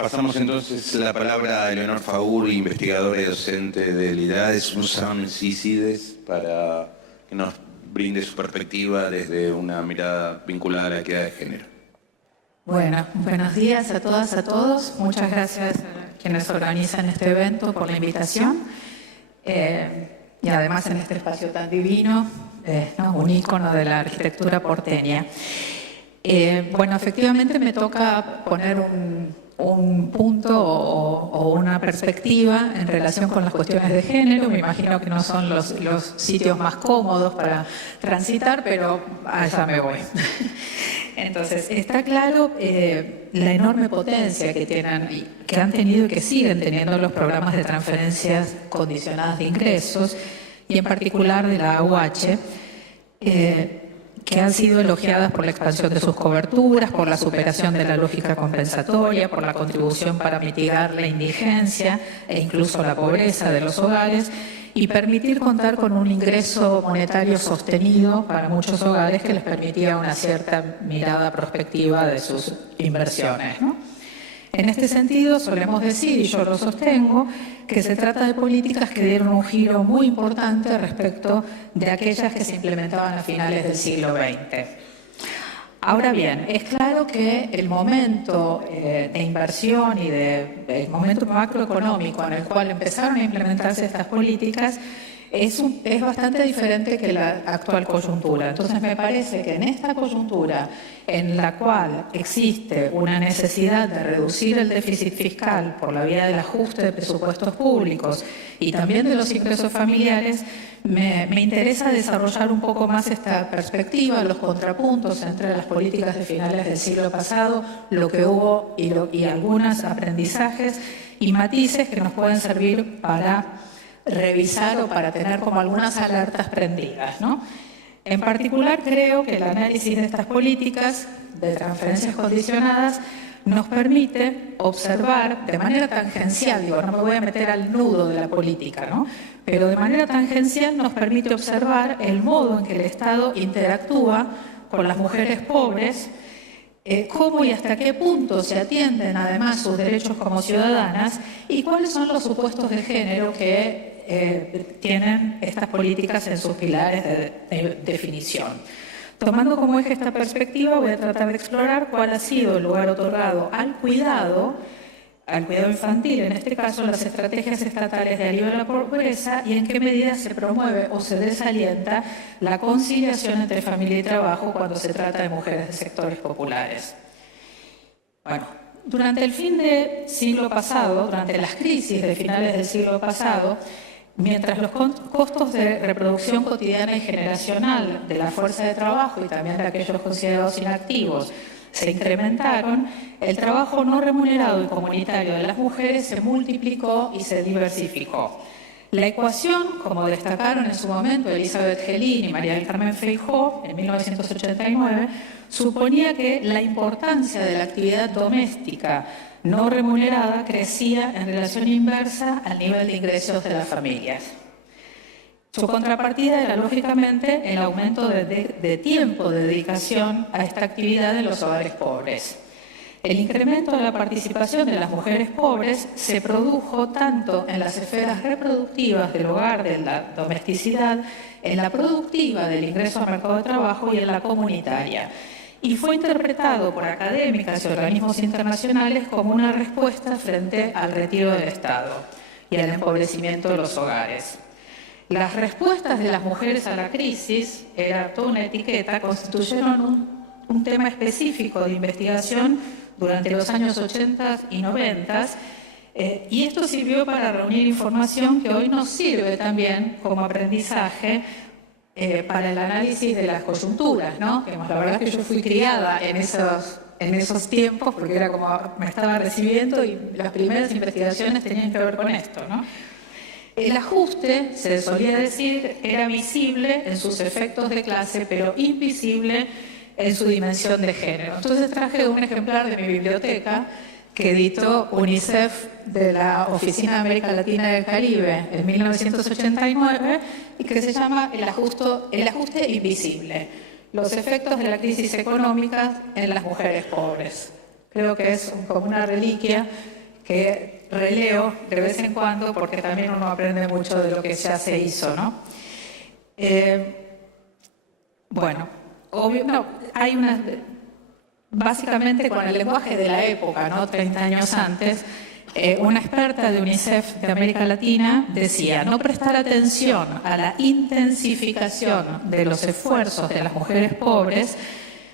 Pasamos entonces la palabra a Eleonor Faur, investigadora y docente del IDADES UNSAM CICIDES, para que nos brinde su perspectiva desde una mirada vinculada a la equidad de género. Bueno, buenos días a todas, a todos. Muchas gracias a quienes organizan este evento por la invitación. Y además en este espacio tan divino, ¿no? Un ícono de la arquitectura porteña. Bueno, efectivamente me toca poner un punto o una perspectiva en relación con las cuestiones de género. Me imagino que no son los sitios más cómodos para transitar, pero allá me voy. Entonces, está claro la enorme potencia que han tenido y que siguen teniendo los programas de transferencias condicionadas de ingresos, y en particular de la AUH, que han sido elogiadas por la expansión de sus coberturas, por la superación de la lógica compensatoria, por la contribución para mitigar la indigencia e incluso la pobreza de los hogares, y permitir contar con un ingreso monetario sostenido para muchos hogares que les permitía una cierta mirada prospectiva de sus inversiones, ¿no? En este sentido, solemos decir, y yo lo sostengo, que se trata de políticas que dieron un giro muy importante respecto de aquellas que se implementaban a finales del siglo XX. Ahora bien, es claro que el momento de inversión y el momento macroeconómico en el cual empezaron a implementarse estas políticas es bastante diferente que la actual coyuntura. Entonces me parece que en esta coyuntura en la cual existe una necesidad de reducir el déficit fiscal por la vía del ajuste de presupuestos públicos y también de los ingresos familiares, me interesa desarrollar un poco más esta perspectiva, los contrapuntos entre las políticas de finales del siglo pasado, lo que hubo y algunos aprendizajes y matices que nos pueden servir para revisar o para tener como algunas alertas prendidas, ¿no? En particular, creo que el análisis de estas políticas de transferencias condicionadas nos permite observar de manera tangencial, no me voy a meter al nudo de la política, ¿no? Pero de manera tangencial nos permite observar el modo en que el Estado interactúa con las mujeres pobres, cómo y hasta qué punto se atienden además sus derechos como ciudadanas y cuáles son los supuestos de género que tienen estas políticas en sus pilares de definición. Tomando como eje esta perspectiva, voy a tratar de explorar cuál ha sido el lugar otorgado al cuidado infantil, en este caso las estrategias estatales de alivio a la pobreza, y en qué medida se promueve o se desalienta la conciliación entre familia y trabajo cuando se trata de mujeres de sectores populares. Bueno, durante el fin del siglo pasado, durante las crisis de finales del siglo pasado, mientras los costos de reproducción cotidiana y generacional de la fuerza de trabajo y también de aquellos considerados inactivos se incrementaron, el trabajo no remunerado y comunitario de las mujeres se multiplicó y se diversificó. La ecuación, como destacaron en su momento Elizabeth Gelin y María del Carmen Feijó en 1989, suponía que la importancia de la actividad doméstica no remunerada crecía en relación inversa al nivel de ingresos de las familias. Su contrapartida era, lógicamente, el aumento de tiempo de dedicación a esta actividad en los hogares pobres. El incremento de la participación de las mujeres pobres se produjo tanto en las esferas reproductivas del hogar, de la domesticidad, en la productiva del ingreso al mercado de trabajo y en la comunitaria. Y fue interpretado por académicas y organismos internacionales como una respuesta frente al retiro del Estado y al empobrecimiento de los hogares. Las respuestas de las mujeres a la crisis, era toda una etiqueta, constituyeron un tema específico de investigación durante los años 80 y 90, y esto sirvió para reunir información que hoy nos sirve también como aprendizaje para el análisis de las coyunturas, ¿no? Que la verdad es que yo fui criada en esos tiempos, porque era como me estaba recibiendo y las primeras investigaciones tenían que ver con esto, ¿no? El ajuste, se solía decir, era visible en sus efectos de clase, pero invisible en su dimensión de género. Entonces traje un ejemplar de mi biblioteca que editó UNICEF de la Oficina de América Latina y del Caribe en 1989 y que se llama El ajuste invisible, los efectos de la crisis económica en las mujeres pobres. creo que es como una reliquia que releo de vez en cuando porque también uno aprende mucho de lo que ya se hizo, ¿no? Bueno, obvio, no, hay una... Básicamente con el lenguaje de la época, ¿no? 30 años antes, una experta de UNICEF de América Latina decía: no prestar atención a la intensificación de los esfuerzos de las mujeres pobres,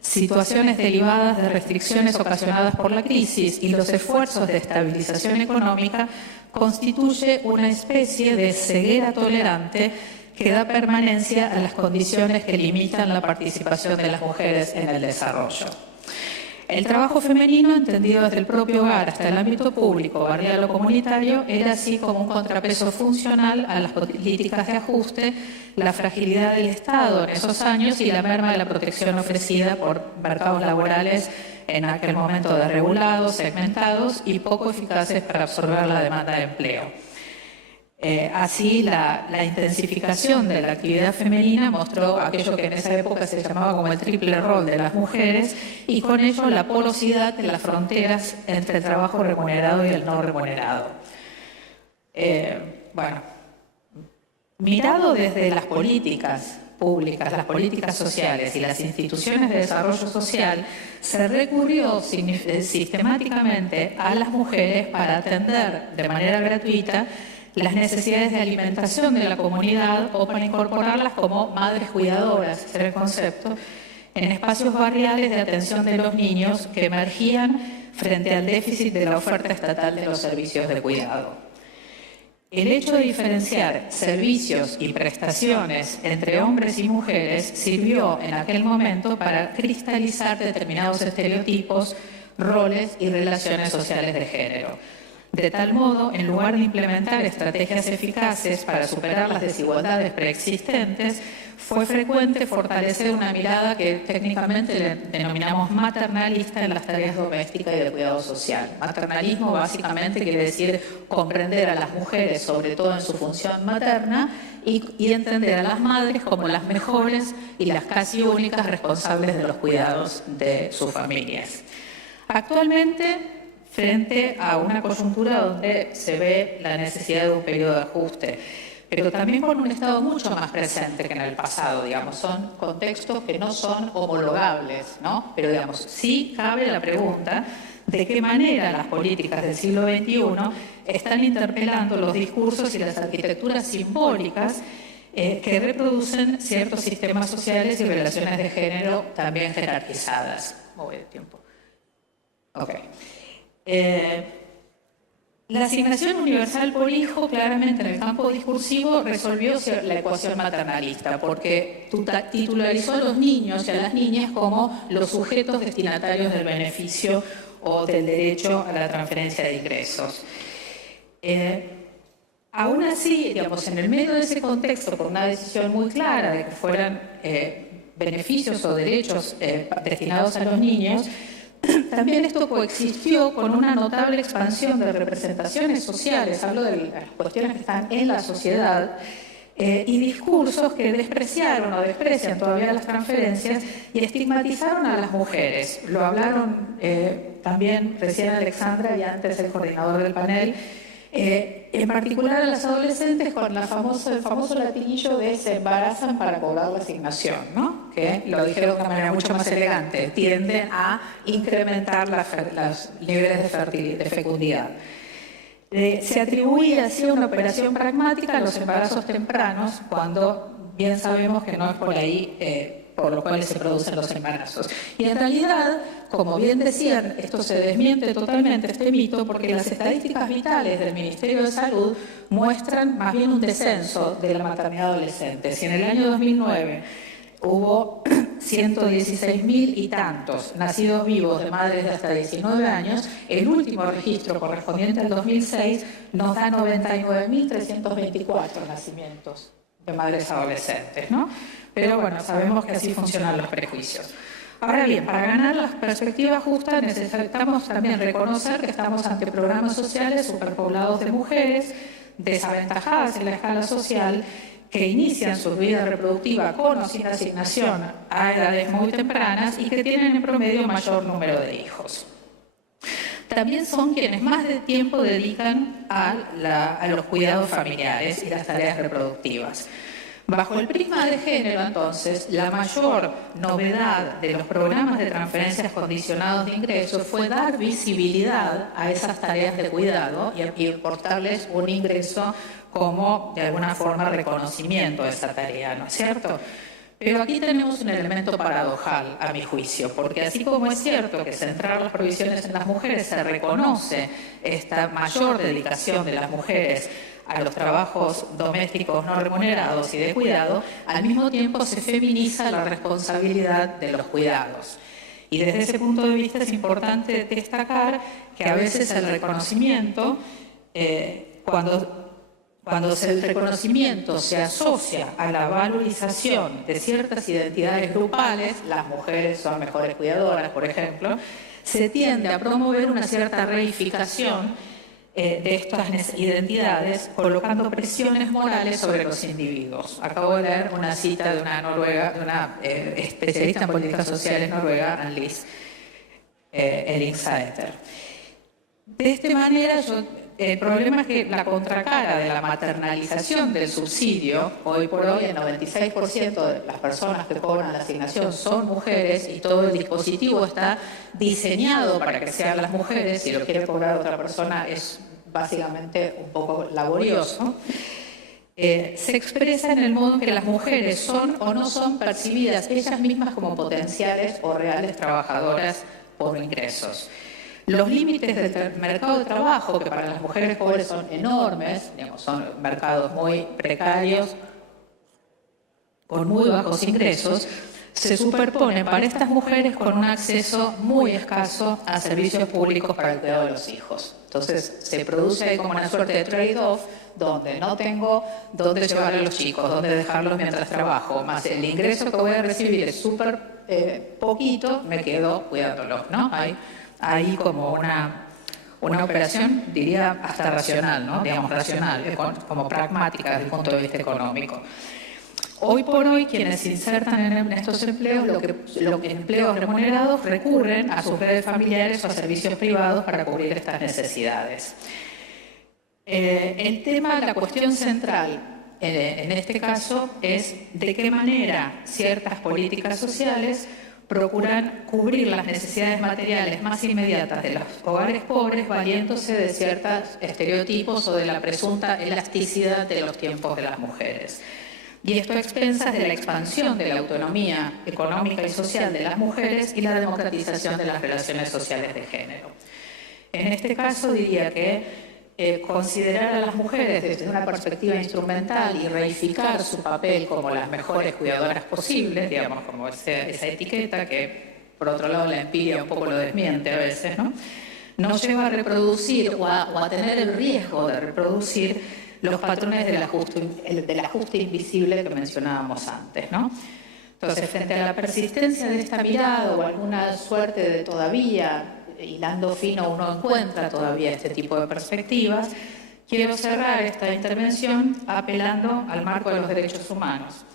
situaciones derivadas de restricciones ocasionadas por la crisis y los esfuerzos de estabilización económica constituye una especie de ceguera tolerante que da permanencia a las condiciones que limitan la participación de las mujeres en el desarrollo. El trabajo femenino, entendido desde el propio hogar hasta el ámbito público, barrial o comunitario, era así como un contrapeso funcional a las políticas de ajuste, la fragilidad del Estado en esos años y la merma de la protección ofrecida por mercados laborales en aquel momento desregulados, segmentados y poco eficaces para absorber la demanda de empleo. Así, la intensificación de la actividad femenina mostró aquello que en esa época se llamaba como el triple rol de las mujeres y con ello la porosidad de las fronteras entre el trabajo remunerado y el no remunerado. Bueno, mirado desde las políticas públicas, las políticas sociales y las instituciones de desarrollo social, se recurrió sistemáticamente a las mujeres para atender de manera gratuita las necesidades de alimentación de la comunidad o para incorporarlas como madres cuidadoras, ese era el concepto, en espacios barriales de atención de los niños que emergían frente al déficit de la oferta estatal de los servicios de cuidado. El hecho de diferenciar servicios y prestaciones entre hombres y mujeres sirvió en aquel momento para cristalizar determinados estereotipos, roles y relaciones sociales de género. De tal modo, en lugar de implementar estrategias eficaces para superar las desigualdades preexistentes, fue frecuente fortalecer una mirada que técnicamente le denominamos maternalista en las tareas domésticas y de cuidado social. Maternalismo básicamente quiere decir comprender a las mujeres, sobre todo en su función materna, y entender a las madres como las mejores y las casi únicas responsables de los cuidados de sus familias. Actualmente, frente a una coyuntura donde se ve la necesidad de un periodo de ajuste, pero también con un Estado mucho más presente que en el pasado, digamos, son contextos que no son homologables, ¿no? Pero, digamos, sí cabe la pregunta de qué manera las políticas del siglo XXI están interpelando los discursos y las arquitecturas simbólicas que reproducen ciertos sistemas sociales y relaciones de género también jerarquizadas. Voy de tiempo. Ok. La asignación universal por hijo claramente en el campo discursivo resolvió la ecuación maternalista porque titularizó a los niños y a las niñas como los sujetos destinatarios del beneficio o del derecho a la transferencia de ingresos. Aún así, digamos, en el medio de ese contexto, por una decisión muy clara de que fueran beneficios o derechos destinados a los niños, también esto coexistió con una notable expansión de representaciones sociales, hablo de las cuestiones que están en la sociedad, y discursos que despreciaron o desprecian todavía las transferencias y estigmatizaron a las mujeres. Lo hablaron también recién Alexandra y antes el coordinador del panel, en particular a las adolescentes con el famoso latinillo de se embarazan para cobrar la asignación, ¿no? Que lo dijeron de una manera mucho más elegante, tienden a incrementar los niveles de fecundidad. Se atribuye así a una operación pragmática a los embarazos tempranos, cuando bien sabemos que no es por ahí por los cuales se producen los embarazos. Y en realidad, como bien decían, esto se desmiente totalmente, este mito, porque las estadísticas vitales del Ministerio de Salud muestran más bien un descenso de la maternidad adolescente. Si en el año 2009 hubo 116.000 y tantos nacidos vivos de madres de hasta 19 años, el último registro correspondiente al 2006 nos da 99.324 nacimientos de madres adolescentes, ¿no? Pero bueno, sabemos que así funcionan los prejuicios. Ahora bien, para ganar la perspectiva justa necesitamos también reconocer que estamos ante programas sociales superpoblados de mujeres, desaventajadas en la escala social, que inician su vida reproductiva con o sin asignación a edades muy tempranas y que tienen en promedio mayor número de hijos. también son quienes más de tiempo dedican a los cuidados familiares y las tareas reproductivas. Bajo el prisma de género, entonces, la mayor novedad de los programas de transferencias condicionados de ingresos fue dar visibilidad a esas tareas de cuidado y aportarles un ingreso como, de alguna forma, reconocimiento de esa tarea, ¿no es cierto? Pero aquí tenemos un elemento paradojal, a mi juicio, porque así como es cierto que centrar las provisiones en las mujeres se reconoce esta mayor dedicación de las mujeres a los trabajos domésticos no remunerados y de cuidado, al mismo tiempo se feminiza la responsabilidad de los cuidados. Y desde ese punto de vista es importante destacar que a veces el reconocimiento, cuando el reconocimiento se asocia a la valorización de ciertas identidades grupales, las mujeres son mejores cuidadoras, por ejemplo, se tiende a promover una cierta reificación de estas identidades, colocando presiones morales sobre los individuos. Acabo de leer una cita de una noruega, de una especialista en políticas sociales noruega, Annelise Ellingsæter. De esta manera, el problema es que la contracara de la maternalización del subsidio, hoy por hoy el 96% de las personas que cobran la asignación son mujeres y todo el dispositivo está diseñado para que sean las mujeres, si lo quiere cobrar otra persona es básicamente un poco laborioso, se expresa en el modo en que las mujeres son o no son percibidas ellas mismas como potenciales o reales trabajadoras por ingresos. Los límites del mercado de trabajo, que para las mujeres pobres son enormes, digamos, son mercados muy precarios, con muy bajos ingresos, se superponen para estas mujeres con un acceso muy escaso a servicios públicos para el cuidado de los hijos. Entonces se produce como una suerte de trade-off donde no tengo dónde llevar a los chicos, dónde dejarlos mientras trabajo, más el ingreso que voy a recibir es súper poquito, me quedo cuidándolos, ¿no? Hay como una operación, diría hasta racional, ¿no? Digamos racional, como pragmática desde el punto de vista económico. Hoy por hoy, quienes se insertan en estos empleos, empleos remunerados, recurren a sus redes familiares o a servicios privados para cubrir estas necesidades. La cuestión central en este caso es de qué manera ciertas políticas sociales procuran cubrir las necesidades materiales más inmediatas de los hogares pobres valiéndose de ciertos estereotipos o de la presunta elasticidad de los tiempos de las mujeres. Y esto a expensas de la expansión de la autonomía económica y social de las mujeres y la democratización de las relaciones sociales de género. En este caso diría que considerar a las mujeres desde una perspectiva instrumental y reificar su papel como las mejores cuidadoras posibles, digamos, como esa etiqueta que, por otro lado, la empiria un poco lo desmiente a veces, ¿no? Nos lleva a reproducir o a tener el riesgo de reproducir los patrones del ajuste invisible que mencionábamos antes, ¿no? Entonces, frente a la persistencia de esta mirada o alguna suerte de todavía, hilando fino, uno encuentra todavía este tipo de perspectivas, quiero cerrar esta intervención apelando al marco de los derechos humanos.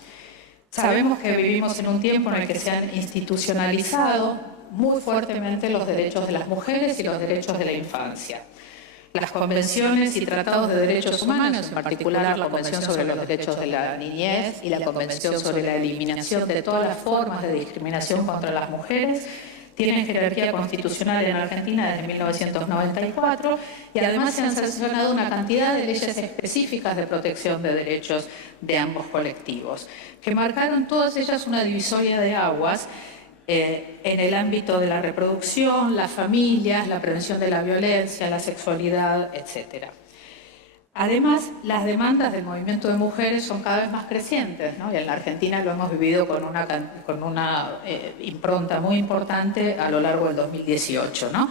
Sabemos que vivimos en un tiempo en el que se han institucionalizado muy fuertemente los derechos de las mujeres y los derechos de la infancia. Las convenciones y tratados de derechos humanos, en particular la Convención sobre los Derechos de la Niñez y la Convención sobre la Eliminación de todas las formas de discriminación contra las mujeres, tienen jerarquía constitucional en Argentina desde 1994 y además se han sancionado una cantidad de leyes específicas de protección de derechos de ambos colectivos, que marcaron todas ellas una divisoria de aguas en el ámbito de la reproducción, las familias, la prevención de la violencia, la sexualidad, etc. Además, las demandas del movimiento de mujeres son cada vez más crecientes, ¿no? Y en la Argentina lo hemos vivido con una impronta muy importante a lo largo del 2018, ¿no?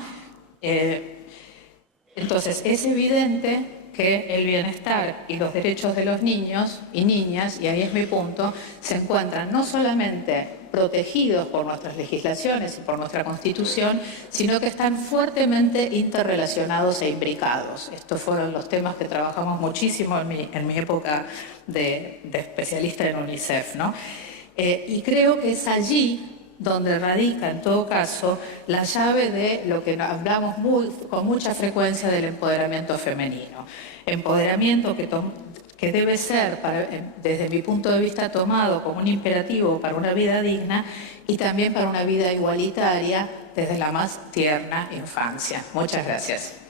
Entonces, es evidente que el bienestar y los derechos de los niños y niñas, y ahí es mi punto, se encuentran no solamente protegidos por nuestras legislaciones y por nuestra Constitución, sino que están fuertemente interrelacionados e imbricados. Estos fueron los temas que trabajamos muchísimo en mi época de especialista en UNICEF, ¿no? Y creo que es allí donde radica en todo caso la llave de lo que hablamos con mucha frecuencia del empoderamiento femenino. Empoderamiento que debe ser, desde mi punto de vista, tomado como un imperativo para una vida digna y también para una vida igualitaria desde la más tierna infancia. Muchas gracias.